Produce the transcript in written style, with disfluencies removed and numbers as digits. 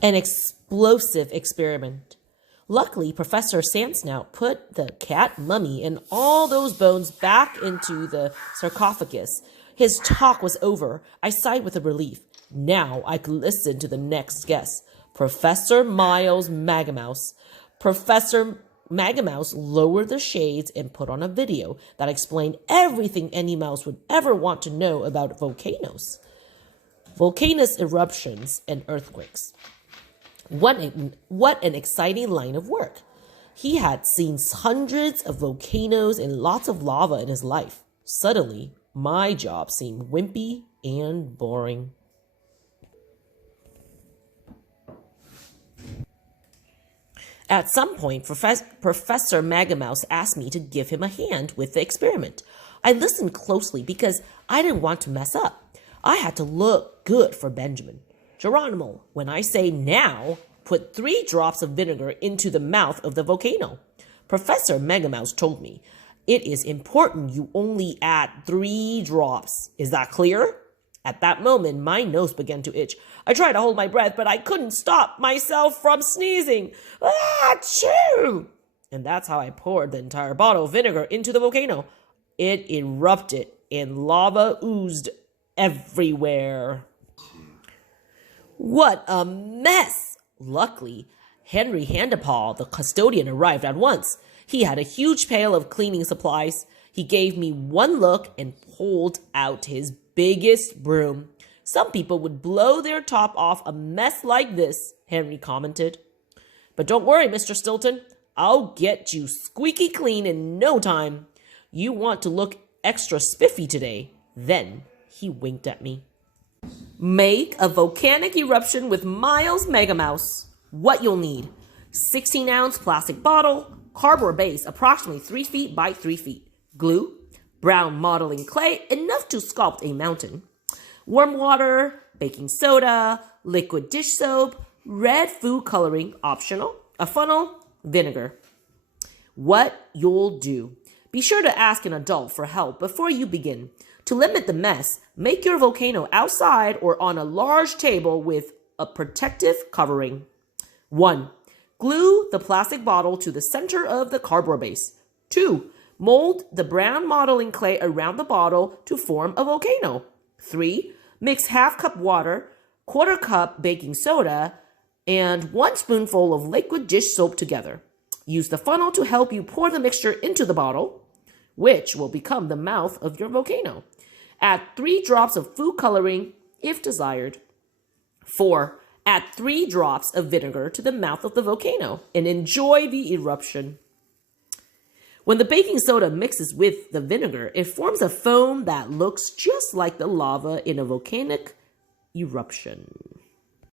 An explosive experiment. Luckily, Professor Sandsnout put the cat mummy and all those bones back into the sarcophagus. His talk was over. I sighed with relief. Now I could listen to the next guest, Professor Miles Magamouse. Professor Magamouse lowered the shades and put on a video that explained everything any mouse would ever want to know about volcanoes. Volcanoes, eruptions, and earthquakes. What an exciting line of work. He had seen hundreds of volcanoes and lots of lava in his life. Suddenly, my job seemed wimpy and boring. At some point, Professor Magamouse asked me to give him a hand with the experiment. I listened closely because I didn't want to mess up. I had to look good for Benjamin. Geronimo, when I say now, put 3 drops of vinegar into the mouth of the volcano. Professor Megamouse told me, it is important you only add 3 drops. Is that clear? At that moment, my nose began to itch. I tried to hold my breath, but I couldn't stop myself from sneezing. Achoo! And that's how I poured the entire bottle of vinegar into the volcano. It erupted and lava oozed everywhere. What a mess! Luckily, Henry Handapaw, the custodian, arrived at once. He had a huge pail of cleaning supplies. He gave me one look and pulled out his biggest broom. Some people would blow their top off a mess like this, Henry commented. But don't worry, Mr. Stilton. I'll get you squeaky clean in no time. You want to look extra spiffy today. Then he winked at me. Make a volcanic eruption with Miles Megamouse. What you'll need: 16-ounce plastic bottle, cardboard base approximately 3 feet by 3 feet, glue, brown modeling clay enough to sculpt a mountain, warm water, baking soda, liquid dish soap, red food coloring optional, a funnel, vinegar. What you'll do: be sure to ask an adult for help before you begin. To limit the mess, make your volcano outside or on a large table with a protective covering. 1. Glue the plastic bottle to the center of the cardboard base. 2. Mold the brown modeling clay around the bottle to form a volcano. 3. Mix half cup water, quarter cup baking soda, and 1 spoonful of liquid dish soap together. Use the funnel to help you pour the mixture into the bottle, which will become the mouth of your volcano. Add 3 drops of food coloring if desired. 4. Add 3 drops of vinegar to the mouth of the volcano and enjoy the eruption. When the baking soda mixes with the vinegar, it forms a foam that looks just like the lava in a volcanic eruption.